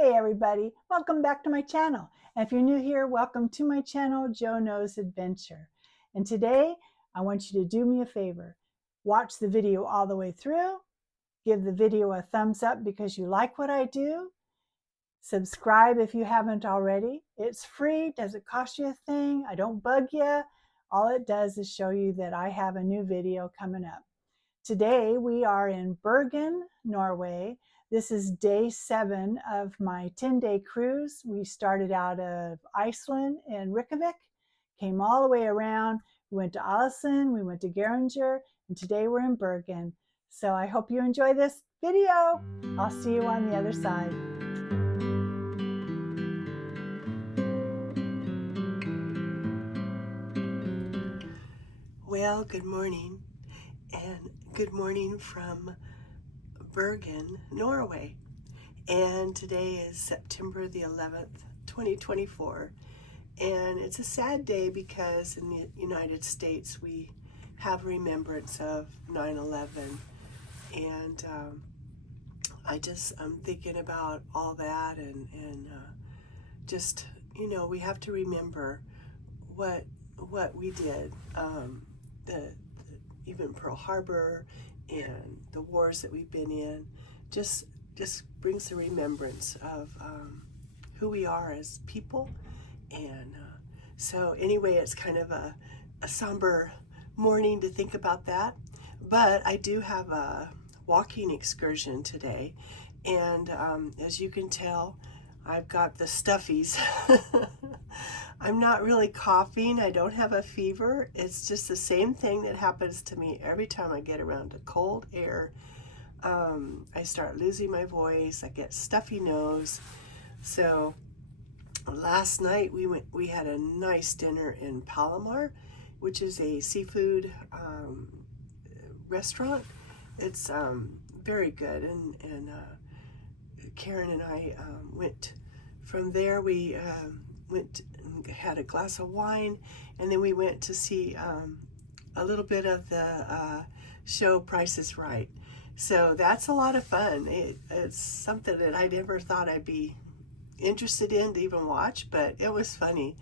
Hey everybody, welcome back to my channel. And if you're new here, welcome to my channel, Joe Knows Adventure. And today, I want you to do me a favor. Watch the video all the way through. Give the video a thumbs up because you like what I do. Subscribe if you haven't already. It's free, doesn't cost you a thing. I don't bug you. All it does is show you that I have a new video coming up. Today we are in Bergen, Norway. This is day 7 of my 10-day cruise. We started out of Iceland in Reykjavik, came all the way around. We went to Ålesund, we went to Geringer, and today we're in Bergen. So I hope you enjoy this video. I'll see you on the other side. Well, good morning, and good morning from Bergen, Norway. And today is September the 11th, 2024. And it's a sad day because in the United States we have remembrance of 9/11. And I'm thinking about all that and just, we have to remember what we did. Even Pearl Harbor and the wars that we've been in just brings the remembrance of who we are as people. And so anyway, it's kind of a somber morning to think about that, but I do have a walking excursion today, and as you can tell, I've got the stuffies. I'm not really coughing. I don't have a fever. It's just the same thing that happens to me every time I get around to cold air. I start losing my voice. I get stuffy nose. So last night we had a nice dinner in Palomar, which is a seafood restaurant. It's very good, and Karen and I went from there. We went and had a glass of wine, and then we went to see a little bit of the show Price is Right. So that's a lot of fun. It's something that I never thought I'd be interested in to even watch, but it was funny.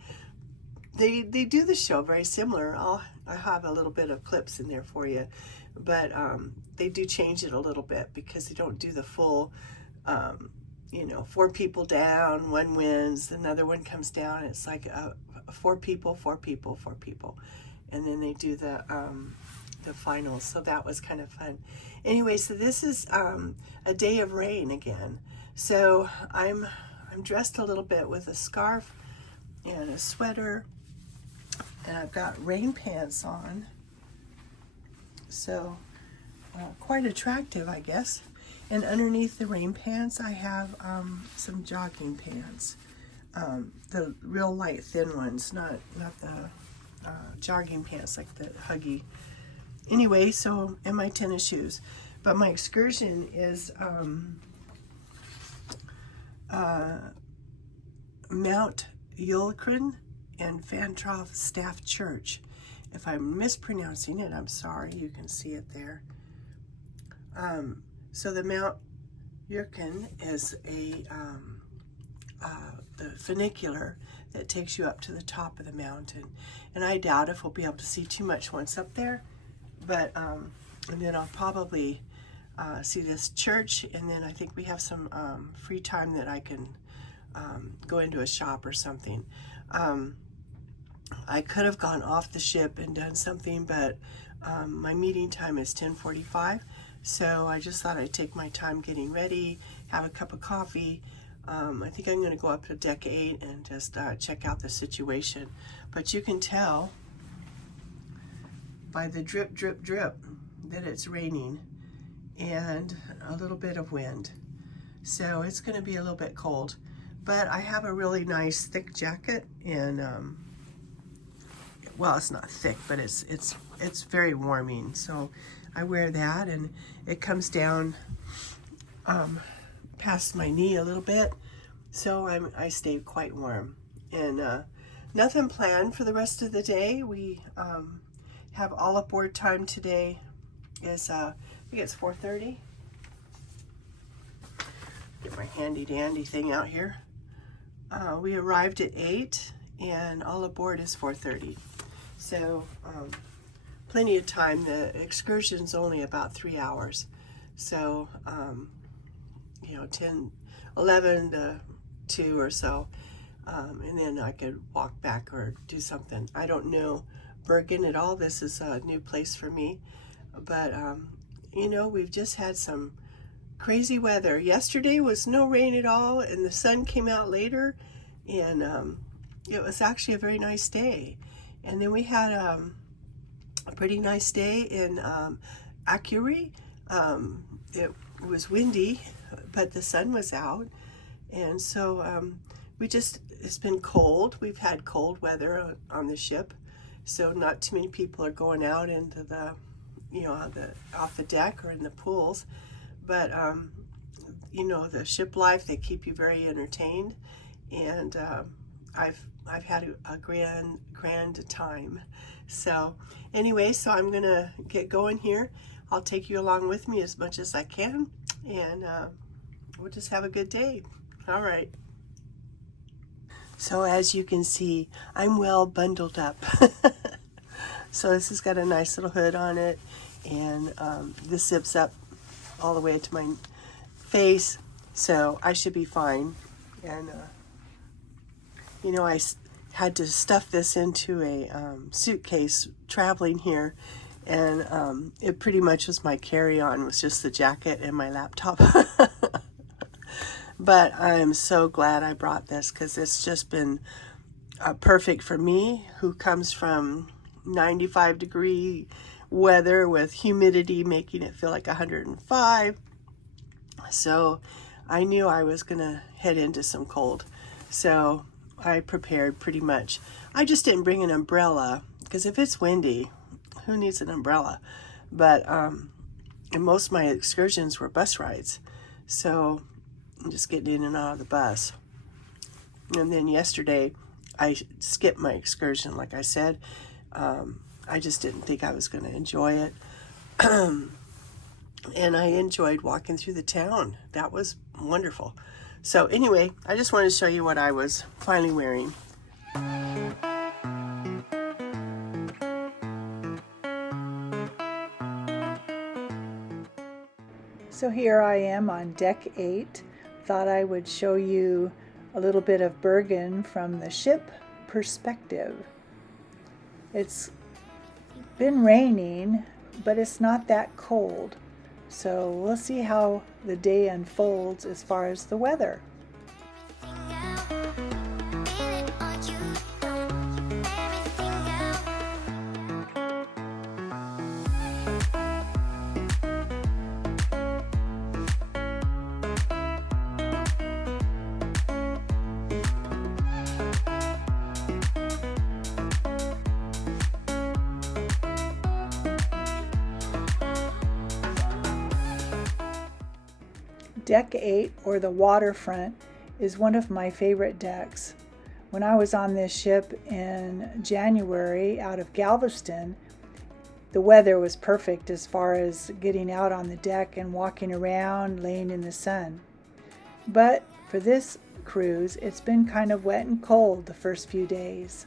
They do the show very similar. I have a little bit of clips in there for you, but they do change it a little bit because they don't do the full 4 people down, one wins, another one comes down. It's like 4 people, 4 people, 4 people, and then they do the finals. So that was kind of fun. Anyway, so this is a day of rain again. So I'm dressed a little bit with a scarf and a sweater, and I've got rain pants on. So quite attractive, I guess. And underneath the rain pants, I have some jogging pants, the real light, thin ones, not the jogging pants like the Huggy. Anyway, so, and my tennis shoes. But my excursion is Mount Ulkran and Fantroth Staff Church. If I'm mispronouncing it, I'm sorry. You can see it there. So the Mount Ulkran is the funicular that takes you up to the top of the mountain. And I doubt if we'll be able to see too much once up there. But, and then I'll probably see this church, and then I think we have some free time that I can go into a shop or something. I could have gone off the ship and done something, but my meeting time is 10:45. So I just thought I'd take my time getting ready, have a cup of coffee. I think I'm going to go up to deck 8 and just check out the situation. But you can tell by the drip, drip, drip that it's raining and a little bit of wind. So it's going to be a little bit cold. But I have a really nice thick jacket, and well, it's not thick, but it's very warming. So I wear that, and it comes down past my knee a little bit, so I stay quite warm. And nothing planned for the rest of the day. We have all aboard time today. Is I think it's 4:30. Get my handy dandy thing out here. We arrived at 8 and all aboard is 4:30. So plenty of time. The excursion's only about 3 hours. So, 11 to 2 or so. And then I could walk back or do something. I don't know Bergen at all. This is a new place for me. But, we've just had some crazy weather. Yesterday was no rain at all, and the sun came out later, and it was actually a very nice day. And then we had a pretty nice day in Akuri. It was windy, but the sun was out, and so it's been cold. We've had cold weather on the ship, so not too many people are going out into the, off the deck or in the pools. But the ship life, they keep you very entertained, and I've had a grand time. So anyway, so I'm gonna get going here. I'll take you along with me as much as I can, and we'll just have a good day. All right. So as you can see, I'm well bundled up. So this has got a nice little hood on it, and this zips up all the way to my face, so I should be fine. And I had to stuff this into a suitcase traveling here, and it pretty much was my carry-on, was just the jacket and my laptop. But I'm so glad I brought this, because it's just been perfect for me, who comes from 95-degree weather with humidity making it feel like 105. So I knew I was gonna head into some cold, so I prepared pretty much. I just didn't bring an umbrella, because if it's windy, who needs an umbrella? But and most of my excursions were bus rides, so I'm just getting in and out of the bus. And then yesterday I skipped my excursion, like I said. I just didn't think I was going to enjoy it. And I enjoyed walking through the town. That was wonderful. So anyway, I just wanted to show you what I was finally wearing. So here I am on deck 8. Thought I would show you a little bit of Bergen from the ship perspective. It's been raining, but it's not that cold. So we'll see how the day unfolds as far as the weather. Deck 8, or the waterfront, is one of my favorite decks. When I was on this ship in January out of Galveston, the weather was perfect as far as getting out on the deck and walking around, laying in the sun. But for this cruise, it's been kind of wet and cold the first few days.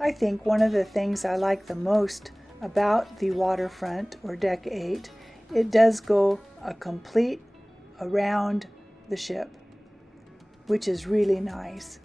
I think one of the things I like the most about the waterfront, or deck 8, it does go a complete around the ship, which is really nice.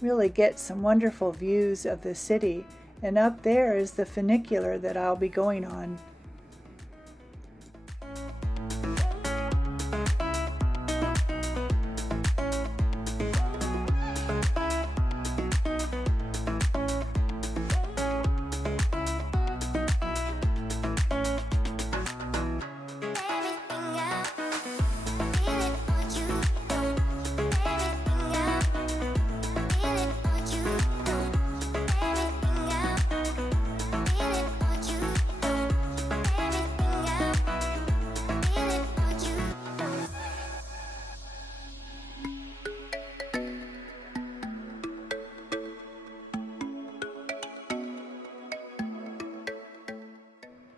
really get some wonderful views of the city. And up there is the funicular that I'll be going on.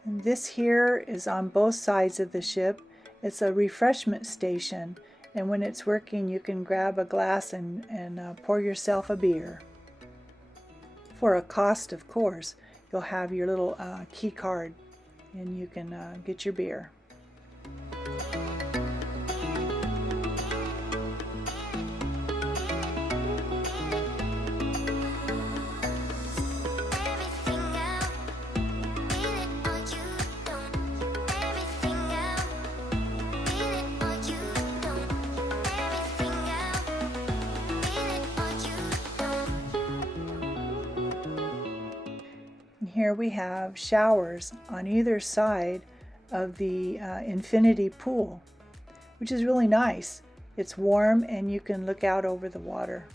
And this here is on both sides of the ship. It's a refreshment station, and when it's working you can grab a glass and pour yourself a beer. For a cost, of course. You'll have your little key card and you can get your beer. Here we have showers on either side of the infinity pool, which is really nice. It's warm and you can look out over the water.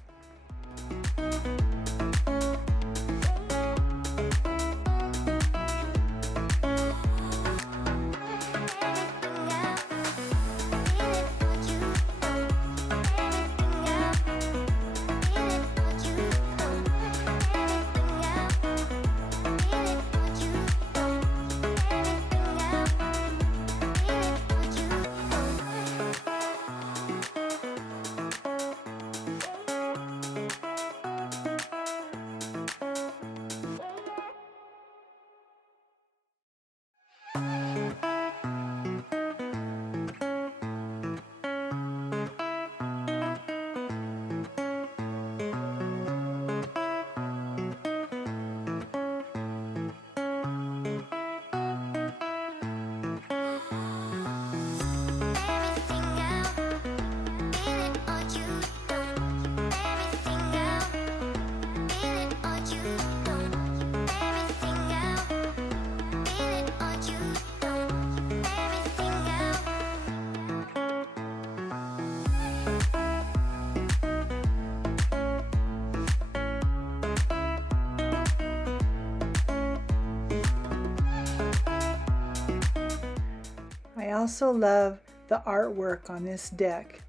I also love the artwork on this deck.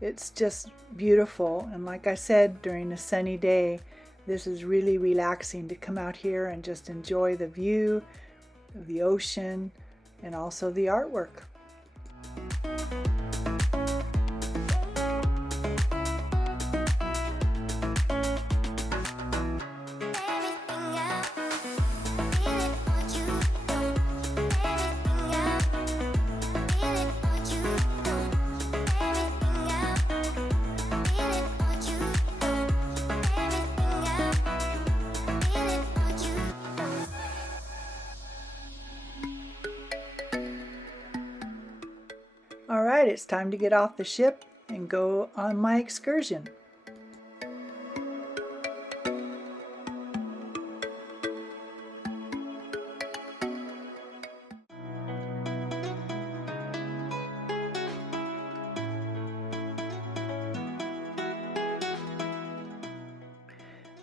It's just beautiful, and like I said, during a sunny day, this is really relaxing to come out here and just enjoy the view of the ocean and also the artwork. All right, it's time to get off the ship and go on my excursion.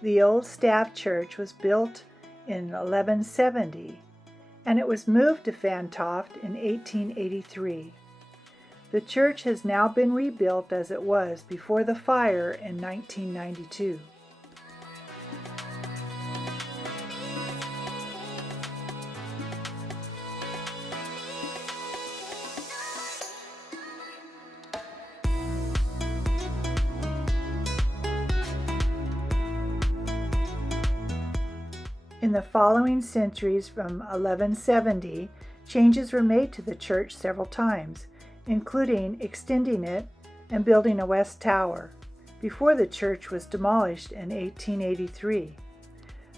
The old staff church was built in 1170, and it was moved to Fantoft in 1883. The church has now been rebuilt as it was before the fire in 1992. In the following centuries from 1170, changes were made to the church several times, including extending it and building a west tower, before the church was demolished in 1883.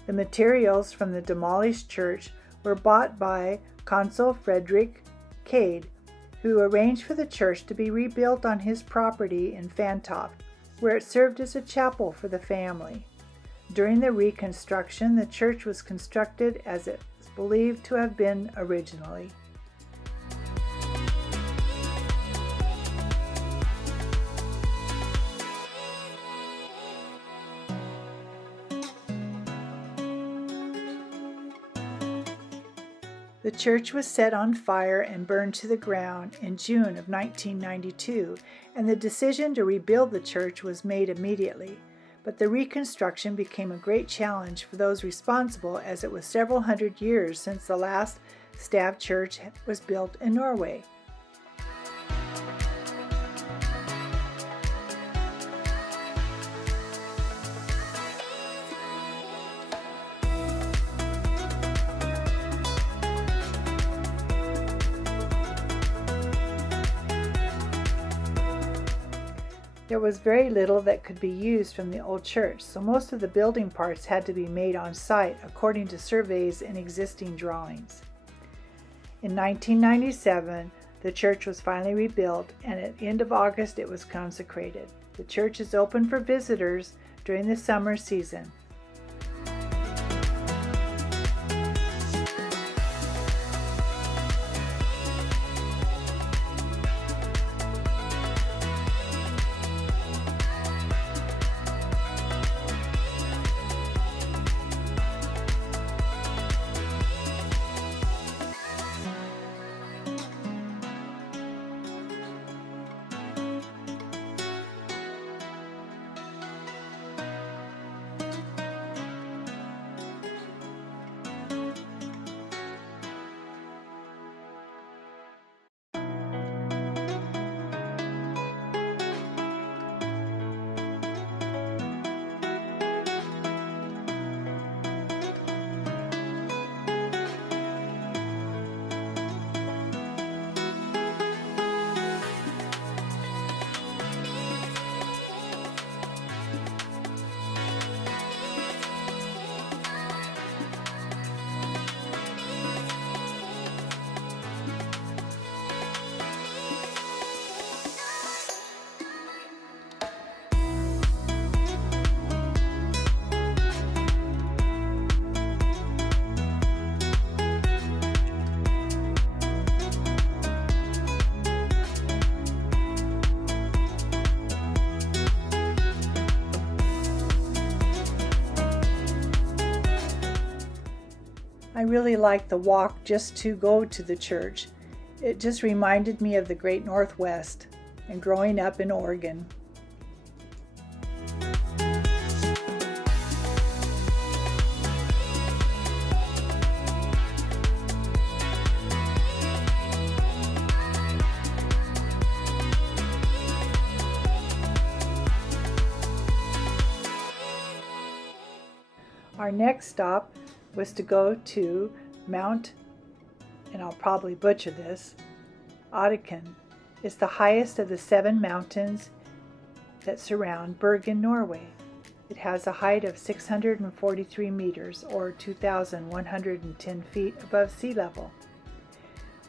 The materials from the demolished church were bought by Consul Frederick Cade, who arranged for the church to be rebuilt on his property in Fantoft, where it served as a chapel for the family. During the reconstruction, the church was constructed as it was believed to have been originally. The church was set on fire and burned to the ground in June of 1992, and the decision to rebuild the church was made immediately. But the reconstruction became a great challenge for those responsible, as it was several hundred years since the last stav church was built in Norway. There was very little that could be used from the old church, so most of the building parts had to be made on site according to surveys and existing drawings. In 1997, the church was finally rebuilt, and at the end of August it was consecrated. The church is open for visitors during the summer season. I really liked the walk just to go to the church. It just reminded me of the Great Northwest and growing up in Oregon. Our next stop was to go to Mount, and I'll probably butcher this, Oddiken. It's the highest of the 7 mountains that surround Bergen, Norway. It has a height of 643 meters, or 2,110 feet above sea level.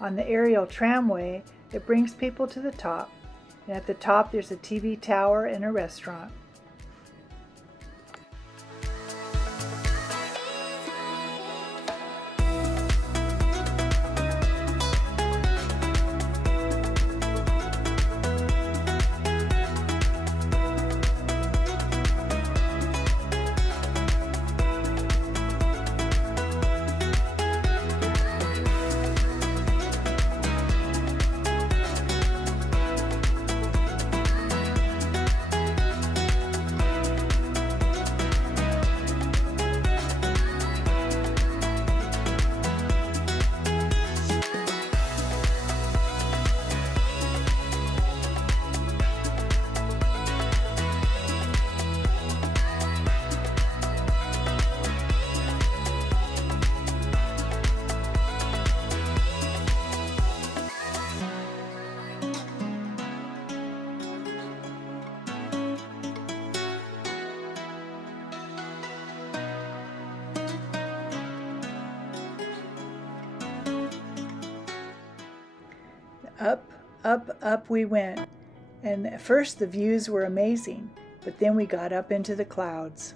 On the aerial tramway, it brings people to the top, and at the top there's a TV tower and a restaurant. Up, up, up we went, and at first the views were amazing, but then we got up into the clouds.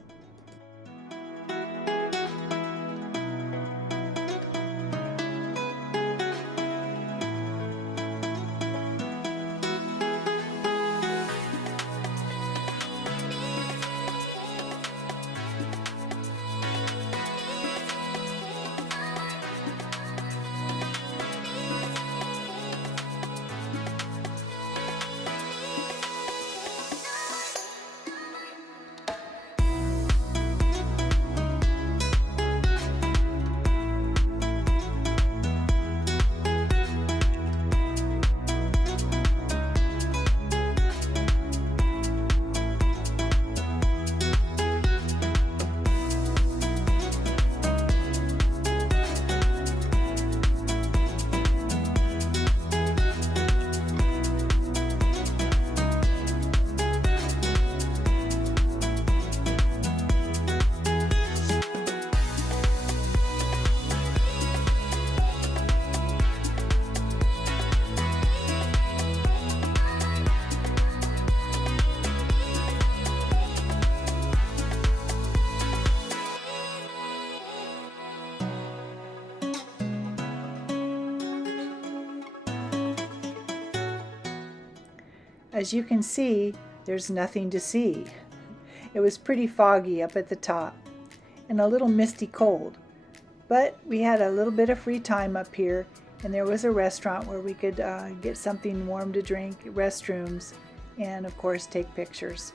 As you can see, there's nothing to see. It was pretty foggy up at the top and a little misty cold, but we had a little bit of free time up here, and there was a restaurant where we could get something warm to drink, restrooms, and of course take pictures.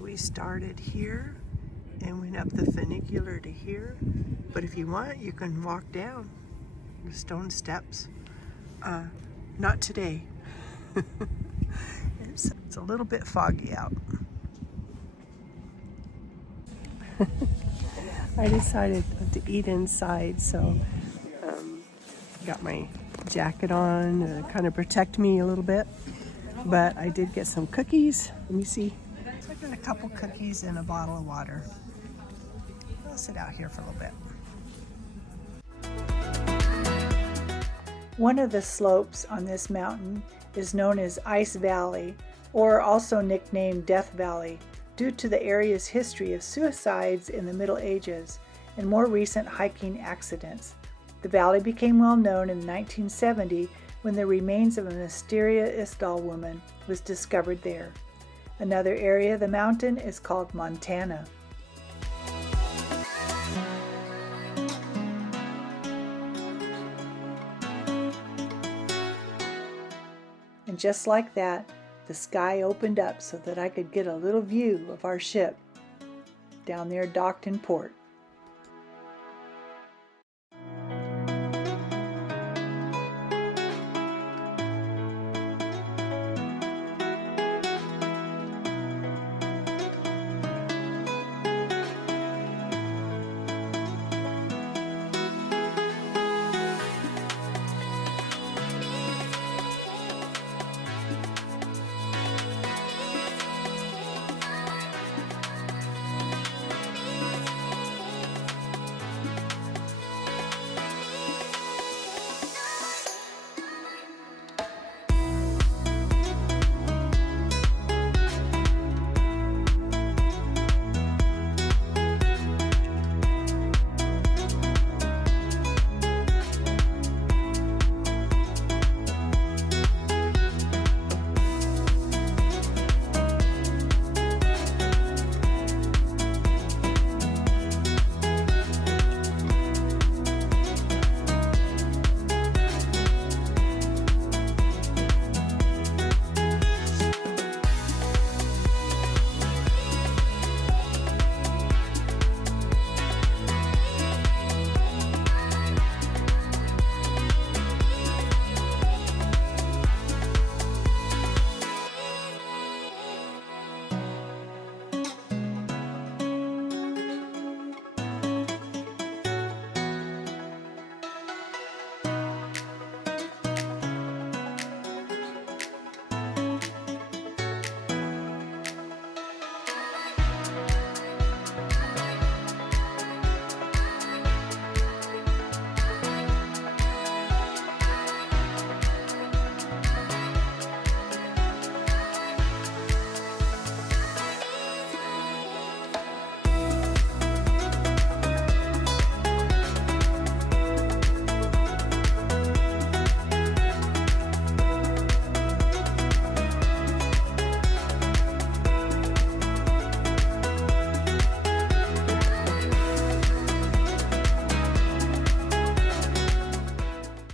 We started here and went up the funicular to here, but if you want, you can walk down the stone steps. Not today. It's a little bit foggy out. I decided to eat inside, so got my jacket on to kind of protect me a little bit, but I did get some cookies. Let me see. I got a couple cookies and a bottle of water. I'll sit out here for a little bit. One of the slopes on this mountain is known as Ice Valley, or also nicknamed Death Valley, due to the area's history of suicides in the Middle Ages and more recent hiking accidents. The valley became well known in 1970 when the remains of a mysterious doll woman was discovered there. Another area of the mountain is called Montana. And just like that, the sky opened up so that I could get a little view of our ship down there docked in port.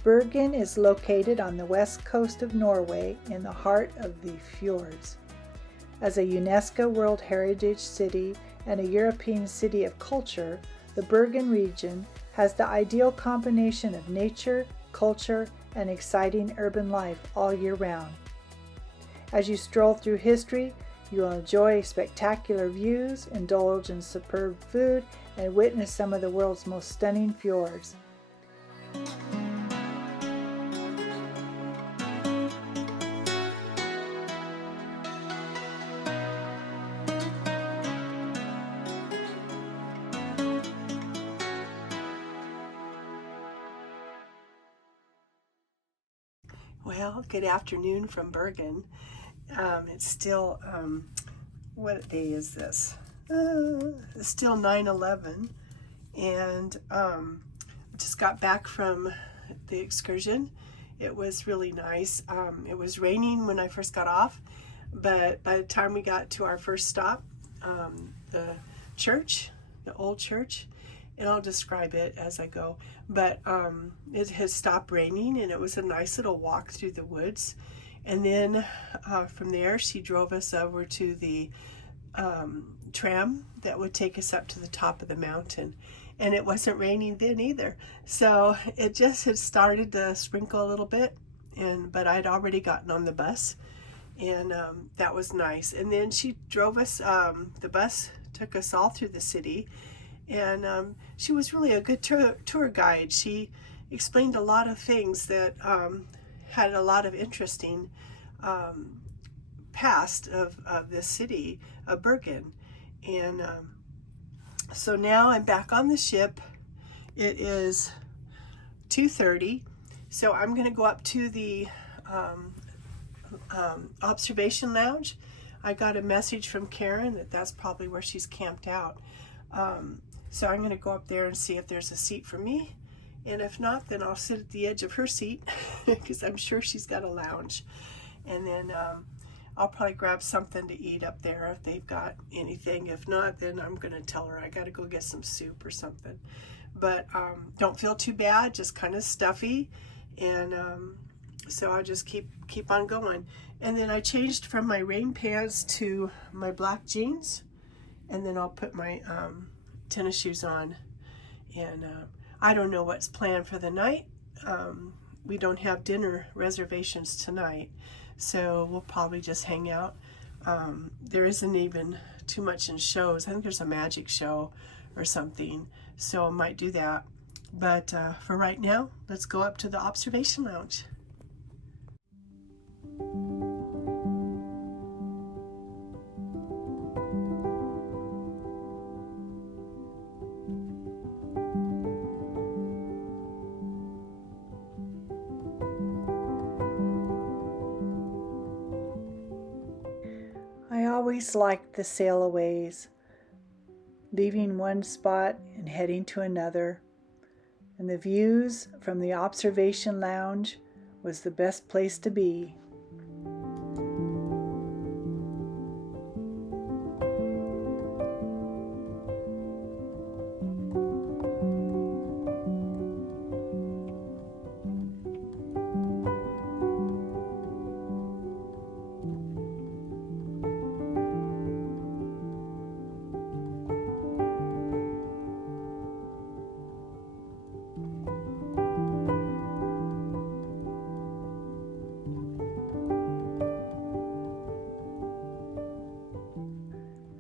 Bergen is located on the west coast of Norway in the heart of the fjords. As a UNESCO World Heritage City and a European City of Culture, the Bergen region has the ideal combination of nature, culture, and exciting urban life all year round. As you stroll through history, you will enjoy spectacular views, indulge in superb food, and witness some of the world's most stunning fjords. Well, good afternoon from Bergen. It's still, what day is this? It's still 9/11, and just got back from the excursion. It was really nice. It was raining when I first got off, but by the time we got to our first stop, the church, the old church, and I'll describe it as I go, but it has stopped raining, and it was a nice little walk through the woods. And then from there, she drove us over to the tram that would take us up to the top of the mountain. And it wasn't raining then either. So it just had started to sprinkle a little bit, but I'd already gotten on the bus, and that was nice. And then she drove us, the bus took us all through the city, and she was really a good tour guide. She explained a lot of things that had a lot of interesting past of this city of Bergen. And so now I'm back on the ship. It is 2:30, so I'm going to go up to the observation lounge. I got a message from Karen that that's probably where she's camped out. So I'm going to go up there and see if there's a seat for me. And if not, then I'll sit at the edge of her seat because I'm sure she's got a lounge. And then I'll probably grab something to eat up there if they've got anything. If not, then I'm going to tell her I got to go get some soup or something. But don't feel too bad, just kind of stuffy. And so I'll just keep on going. And then I changed from my rain pants to my black jeans. And then I'll put my tennis shoes on. And I don't know what's planned for the night. We don't have dinner reservations tonight, so we'll probably just hang out. There isn't even too much in shows. I think there's a magic show or something, so I might do that. But for right now, let's go up to the observation lounge. I always liked the sailaways, leaving one spot and heading to another, and the views from the observation lounge was the best place to be.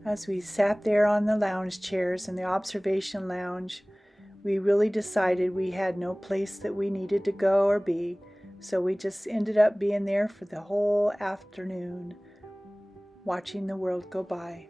As we sat there on the lounge chairs in the observation lounge, we really decided we had no place that we needed to go or be, so we just ended up being there for the whole afternoon, watching the world go by.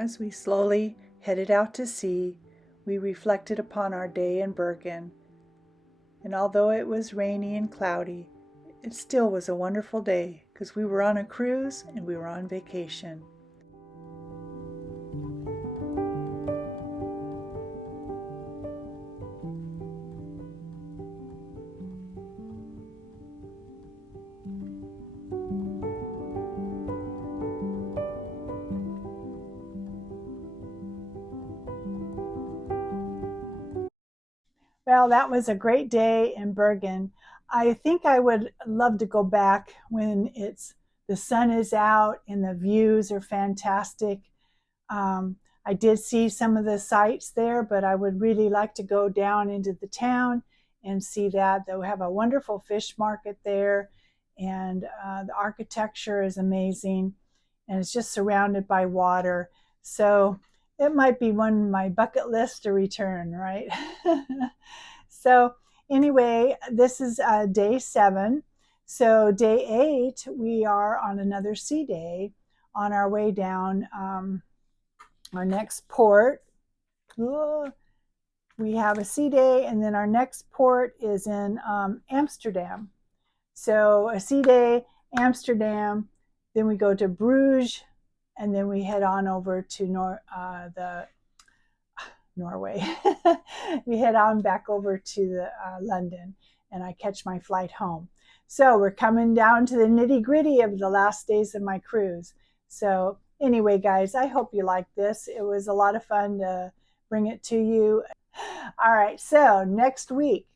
As we slowly headed out to sea, we reflected upon our day in Bergen. And although it was rainy and cloudy, it still was a wonderful day because we were on a cruise and we were on vacation. Well, that was a great day in Bergen. I think I would love to go back when the sun is out and the views are fantastic. I did see some of the sights there, but I would really like to go down into the town and see that. They'll have a wonderful fish market there, and the architecture is amazing, and it's just surrounded by water. So it might be one of my bucket list to return, right? So anyway, this is day 7. So day 8, we are on another sea day on our way down. Our next port, we have a sea day, and then our next port is in Amsterdam. So a sea day, Amsterdam, then we go to Bruges, and then we head on over to Norway. We head on back over to London, and I catch my flight home. So we're coming down to the nitty-gritty of the last days of my cruise. So anyway, guys, I hope you liked this. It was a lot of fun to bring it to you. All right, so next week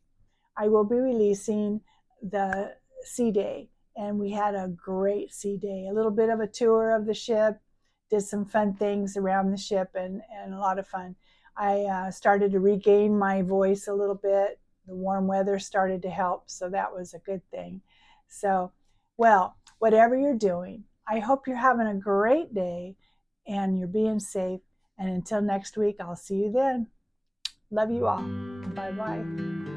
I will be releasing the sea day, and we had a great sea day. A little bit of a tour of the ship, did some fun things around the ship, and a lot of fun. I started to regain my voice a little bit. The warm weather started to help, so that was a good thing. So, well, whatever you're doing, I hope you're having a great day and you're being safe. And until next week, I'll see you then. Love you all. Bye-bye.